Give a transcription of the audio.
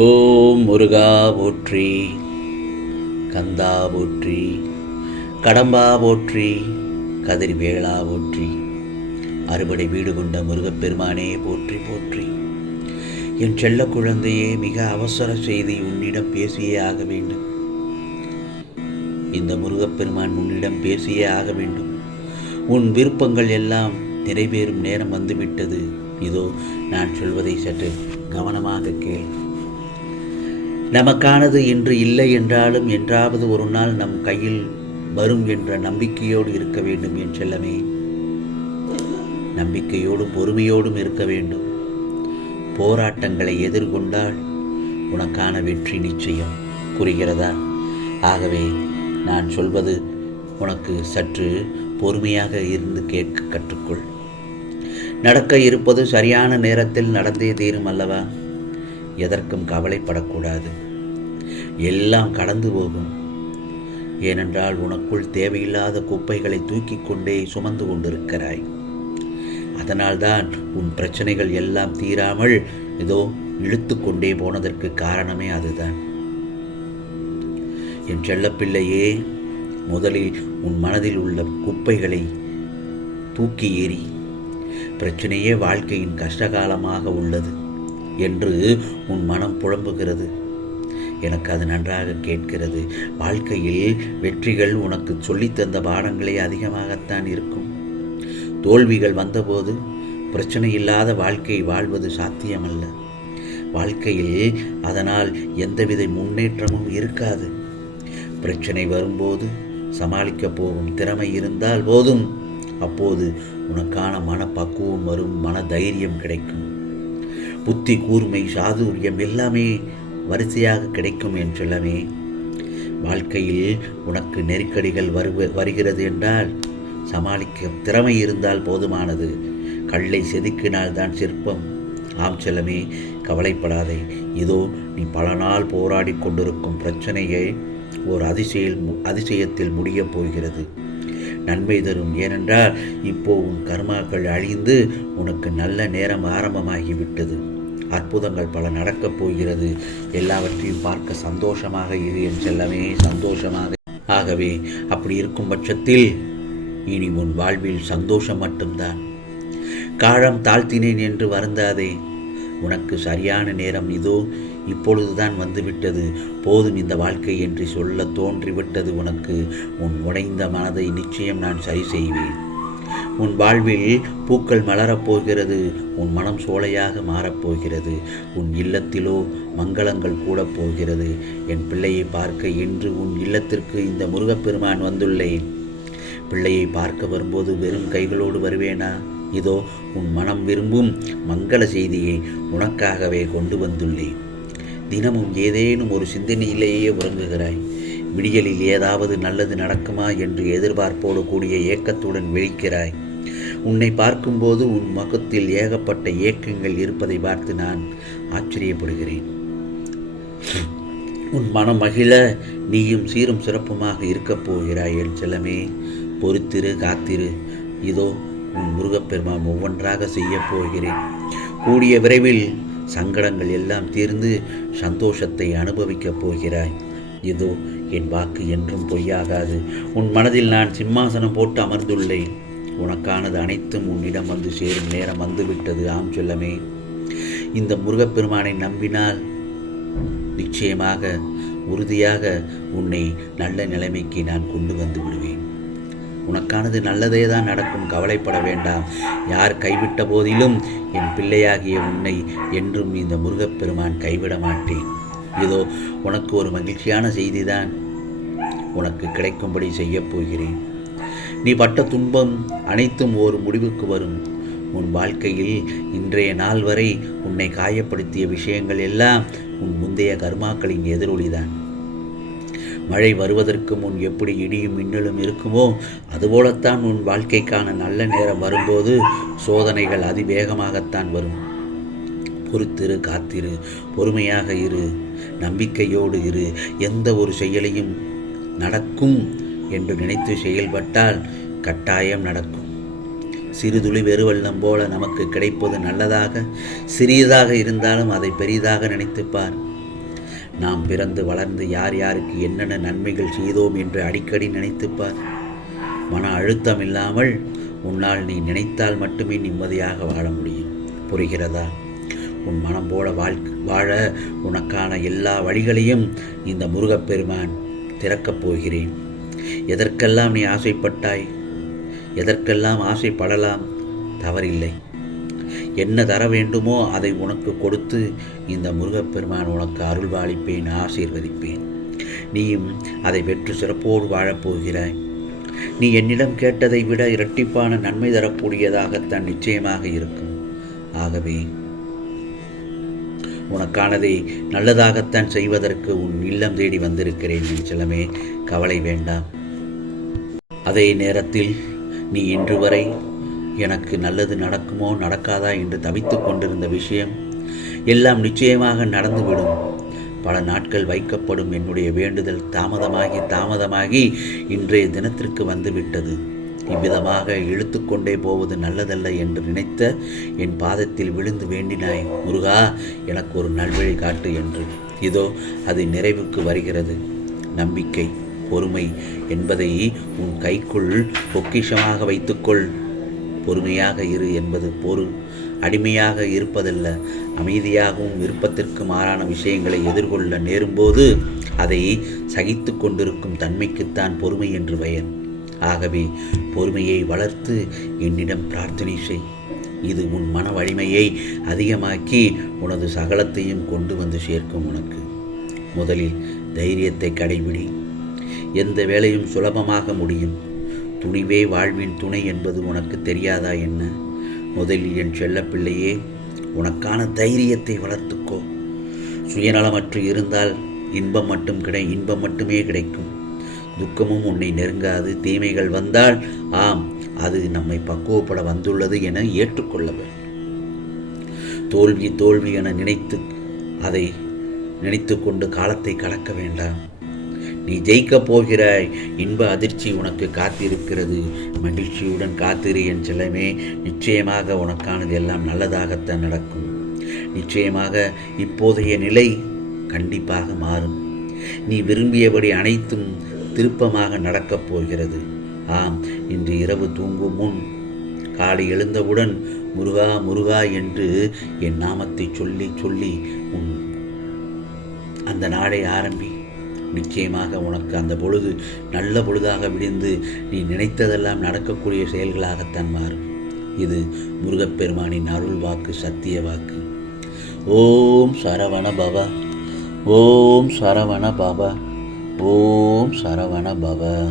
ஓம் முருகா போற்றி கந்தா போற்றி கடம்பா போற்றி கதிர்வேளா போற்றி அறுபடை வீடு கொண்ட முருகப்பெருமானே போற்றி போற்றி. என் செல்ல குழந்தையே மிக அவசர செய்தி உன்னிடம் பேசியே ஆக வேண்டும். இந்த முருகப்பெருமான் உன்னிடம் பேசியே ஆக வேண்டும். உன் விருப்பங்கள் எல்லாம் நிறைவேறும் நேரம் வந்துவிட்டது. இதோ நான் சொல்வதை சற்று கவனமாக கேள். நமக்கானது இன்று இல்லை என்றாலும் என்றாவது ஒரு நாள் நம் கையில் வரும் என்ற நம்பிக்கையோடு இருக்க வேண்டும் என் செல்லமே. நம்பிக்கையோடும் பொறுமையோடும் இருக்க வேண்டும். போராட்டங்களை எதிர்கொண்டால் உனக்கான வெற்றி நிச்சயம் புரிகிறதா? ஆகவே நான் சொல்வது உனக்கு சற்று பொறுமையாக இருந்து கேட்க கற்றுக்கொள். நடக்க இருப்பது சரியான நேரத்தில் நடந்தே தீரும் அல்லவா? எதற்கும் கவலைப்படக்கூடாது. எல்லாம் கடந்து போகும். ஏனென்றால் உனக்குள் தேவையில்லாத குப்பைகளை தூக்கி கொண்டே சுமந்து கொண்டிருக்கிறாய். அதனால்தான் உன் பிரச்சனைகள் எல்லாம் தீராமல் ஏதோ இழுத்து கொண்டே போனதற்கு காரணமே அதுதான். என் செல்லப்பிள்ளையே முதலில் உன் மனதில் உள்ள குப்பைகளை தூக்கி ஏறி பிரச்சனையே வாழ்க்கையின் கஷ்டகாலமாக உள்ளது. என்று உன் மனம் புலம்புகிறது. எனக்கு அது நன்றாக கேட்கிறது. வாழ்க்கையில் வெற்றிகள் உனக்கு சொல்லித்தந்த பாடங்களே அதிகமாகத்தான் இருக்கும். தோல்விகள் வந்தபோது பிரச்சனை இல்லாத வாழ்க்கை வாழ்வது சாத்தியமல்ல. வாழ்க்கையில் அதனால் எந்தவித முன்னேற்றமும் இருக்காது. பிரச்சனை வரும்போது சமாளிக்கப் போகும் திறமை இருந்தால் போதும். அப்போது உனக்கான மனப்பக்குவம் வரும் மன தைரியம் கிடைக்கும். புத்தி கூர்மை சாதுரியம் எல்லாமே வரிசையாக கிடைக்கும் என் வாழ்க்கையில் உனக்கு நெருக்கடிகள் வருவ வருகிறது என்றால் சமாளிக்க திறமை இருந்தால் போதுமானது. கல்லை செதுக்கினால் தான் சிற்பம். ஆம் செல்லமே கவலைப்படாதே. இதோ நீ பல நாள் போராடி கொண்டிருக்கும் பிரச்சனையை ஓர் அதிசயில் அதிசயத்தில் முடியப் போகிறது. நன்மை தரும். ஏனென்றால் இப்போ உன் கர்மாக்கள் அழிந்து உனக்கு நல்ல நேரம் ஆரம்பமாகிவிட்டது. அற்புதங்கள் பல நடக்கப் போகிறது. எல்லாவற்றையும் பார்க்க சந்தோஷமாக இரு என் செல்லமே சந்தோஷமாக. ஆகவே அப்படி இருக்கும் பட்சத்தில் இனி உன் வாழ்வில் சந்தோஷம் மட்டும்தான். காலம் தாழ்த்தினேன் என்று வருந்தாதே. உனக்கு சரியான நேரம் இதோ. இப்பொழுதுதான் வந்துவிட்டது. போதும் இந்த வாழ்க்கை என்று சொல்ல தோன்றிவிட்டது உனக்கு. உன் உடைந்த மனதை நிச்சயம் நான் சரி செய்வேன். உன் வாழ்வில் பூக்கள் மலரப் போகிறது. உன் மனம் சோலையாக மாறப்போகிறது உன் இல்லத்திலோ மங்களங்கள் கூடப் போகிறது. என் பிள்ளையை பார்க்க இன்று உன் இல்லத்திற்கு இந்த முருகப்பெருமான் வந்துள்ளேன். பிள்ளையை பார்க்க வரும்போது வெறும் கைகளோடு வருவேனா? இதோ உன் மனம் விரும்பும் மங்கள செய்தியை உனக்காகவே கொண்டு வந்துள்ளேன். தினமும் ஏதேனும் ஒரு சிந்தனையிலேயே உறங்குகிறாய். விடியலில் ஏதாவது நல்லது நடக்குமா என்று எதிர்பார்ப்போடு கூடிய ஏக்கத்துடன் விழிக்கிறாய். உன்னை பார்க்கும்போது உன் முகத்தில் ஏகப்பட்ட ஏக்கங்கள் இருப்பதை பார்த்து நான் ஆச்சரியப்படுகிறேன். உன் மனம் மகிழ நீயும் சீரும் சிறப்புமாக இருக்கப் போகிறாய் என் செல்லமே. பொறுத்திரு காத்திரு. இதோ உன் முருகப்பெருமான் ஒவ்வொன்றாக செய்யப் போகிறேன். கூடிய விரைவில் சங்கடங்கள் எல்லாம் தீர்ந்து சந்தோஷத்தை அனுபவிக்கப் போகிறாய். இதோ என் வாக்கு என்றும் பொய்யாகாது. உன் மனதில் நான் சிம்மாசனம் போட்டு அமர்ந்துள்ளேன். உனக்கானது அனைத்தும் உன்னிடம் வந்து சேரும் நேரம் வந்துவிட்டது. ஆம் சொல்லமே. இந்த முருகப்பெருமானை நம்பினால் நிச்சயமாக உறுதியாக உன்னை நல்ல நிலைமைக்கு நான் கொண்டு வந்து விடுவேன். உனக்கானது நல்லதே தான் நடக்கும் கவலைப்பட வேண்டாம். யார் கைவிட்ட போதிலும் என் பிள்ளையாகிய உன்னை என்றும் இந்த முருகப்பெருமான் கைவிட மாட்டேன். இதோ உனக்கு ஒரு மகிழ்ச்சியான செய்திதான் உனக்கு கிடைக்கும்படி செய்யப் போகிறேன். நீ பட்ட துன்பம் அனைத்தும் ஒரு முடிவுக்கு வரும். உன் வாழ்க்கையில் இன்றைய நாள் வரை உன்னை காயப்படுத்திய விஷயங்கள் எல்லாம் உன் முந்தைய கர்மாக்களின் எதிரொலிதான். மழை வருவதற்கு முன் எப்படி இடியும் மின்னலும் இருக்குமோ அதுபோலத்தான் உன் வாழ்க்கைக்கான நல்ல நேரம் வரும்போது சோதனைகள் அதிவேகமாகத்தான் வரும். பொறுத்திரு காத்திரு பொறுமையாக இரு நம்பிக்கையோடு இரு. எந்த ஒரு செயலையும் நடக்கும் என்று நினைத்து செயல்பட்டால் கட்டாயம் நடக்கும். சிறுதுளி வெறுவெள்ளம் போல நமக்கு கிடைப்பது நல்லதாக சிறியதாக இருந்தாலும் அதை பெரிதாக நினைத்துப்பார். நாம் பிறந்து வளர்ந்து யார் யாருக்கு என்னென்ன நன்மைகள் செய்தோம் என்று அடிக்கடி நினைத்துப்பார். மன அழுத்தம் இல்லாமல் உன்னால் நீ நினைத்தால் மட்டுமே நிம்மதியாக வாழ முடியும். புரிகிறதா? உன் மனம் போல வாழ் வாழ உனக்கான எல்லா வழிகளையும் இந்த முருகப்பெருமான் திறக்கப் போகிறேன். எதற்கெல்லாம் நீ ஆசைப்பட்டாய்? எதற்கெல்லாம் ஆசைப்படலாம்? தவறில்லை. என்ன தர வேண்டுமோ அதை உனக்கு கொடுத்து இந்த முருகப்பெருமான் உனக்கு அருள்வாளிப்பேன் ஆசீர்வதிப்பேன். நீயும் அதை பெற்று சிறப்போடு வாழப்போகிறாய் நீ என்னிடம் கேட்டதை விட இரட்டிப்பான நன்மை தரக்கூடியதாகத்தான் நிச்சயமாக இருக்கும். ஆகவே உனக்கானதை நல்லதாகத்தான் செய்வதற்கு உன் இல்லம் தேடி வந்திருக்கிறேன் என் செல்லமே. கவலை வேண்டாம். அதே நேரத்தில் நீ இன்று வரை எனக்கு நல்லது நடக்குமோ நடக்காதா என்று தவித்துக் கொண்டிருந்த விஷயம் எல்லாம் நிச்சயமாக நடந்துவிடும். பல நாட்கள் வைக்கப்படும் என்னுடைய வேண்டுதல் தாமதமாகி தாமதமாகி இன்றைய தினத்திற்கு வந்துவிட்டது. இவ்விதமாக இழுத்துக்கொண்டே போவது நல்லதல்ல என்று நினைத்த என் பாதத்தில் விழுந்து வேண்டினாய். முருகா எனக்கு ஒரு நல்வழி காட்டு என்று. இதோ அது நிறைவுக்கு வருகிறது. நம்பிக்கை பொறுமை என்பதை உன் கைக்குள் பொக்கிஷமாக வைத்துக்கொள். பொறுமையாக இரு என்பது பொருள். அடிமையாக இருப்பதல்ல அமைதியாகவும் விருப்பத்திற்கு மாறான விஷயங்களை எதிர்கொள்ள நேரும்போது அதை சகித்து கொண்டிருக்கும் தன்மைக்குத்தான் பொறுமை என்று பெயர். ஆகவே பொறுமையை வளர்த்து என்னிடம் பிரார்த்தனை செய். இது உன் மன வலிமையை அதிகமாக்கி உனது சகலத்தையும் கொண்டு வந்து சேர்க்கும் உனக்கு. முதலில் தைரியத்தை கடைபிடி. எந்த வேலையும் சுலபமாக முடியும். துணிவே வாழ்வின் துணை என்பது உனக்கு தெரியாதா என்ன? முதலில் என் செல்லப்பிள்ளையே உனக்கான தைரியத்தை வளர்த்துக்கோ. சுயநலமற்று இருந்தால் இன்பம் மட்டும் கிடை இன்பம் மட்டுமே கிடைக்கும். துக்கமும் உன்னை நெருங்காது. தீமைகள் வந்தால் ஆம் அது நம்மை பக்குவப்பட வந்துள்ளது என ஏற்றுக்கொள்ள வேண்டும். தோல்வி தோல்வி என நினைத்து அதை நினைத்து கொண்டு காலத்தை கடக்க வேண்டாம். நீ ஜெயிக்கப் போகிறாய். இன்ப அதிர்ச்சி உனக்கு காத்திருக்கிறது. மகிழ்ச்சியுடன் காத்திரு என் செல்லமே. நிச்சயமாக உனக்கானது எல்லாம் நல்லதாகத்தான் நடக்கும். நிச்சயமாக இப்போதைய நிலை கண்டிப்பாக மாறும். நீ விரும்பியபடி அனைத்தும் திருப்பமாக நடக்கப் போகிறது. ஆம் இன்று இரவு தூங்கும் முன் காலை எழுந்தவுடன் முருகா முருகா என்று என் நாமத்தை சொல்லி சொல்லி உன் அந்த நாளை ஆரம்பி நிச்சயமாக உனக்கு அந்த பொழுது நல்ல பொழுதாக விடிந்து நீ நினைத்ததெல்லாம் நடக்கக்கூடிய செயல்களாகத்தான் மாறும். இது முருகப்பெருமானின் அருள் வாக்கு சத்திய வாக்கு. ஓம் சரவண பவ. ஓம் சரவண பவ. ஓம் சரவண பவ.